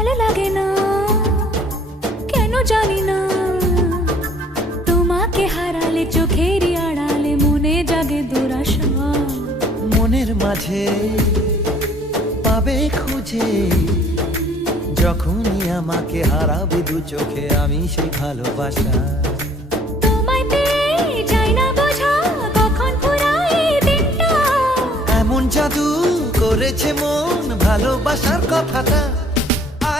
ভালো লাগে না কেন জানি না, তোমাকে হারালে চোখেরই আড়ালে মনে জাগে দুরাশা। মনের মাঝে পাবে খুঁজে, যখনই আমাকে হারাবে দু চোখে আমি সেই ভালোবাসা। তোমায় পেয়ে যাই না বোঝা কখন ফুরায় দিনটা, এমন জাদু করেছে মন ভালোবাসার কথাটা।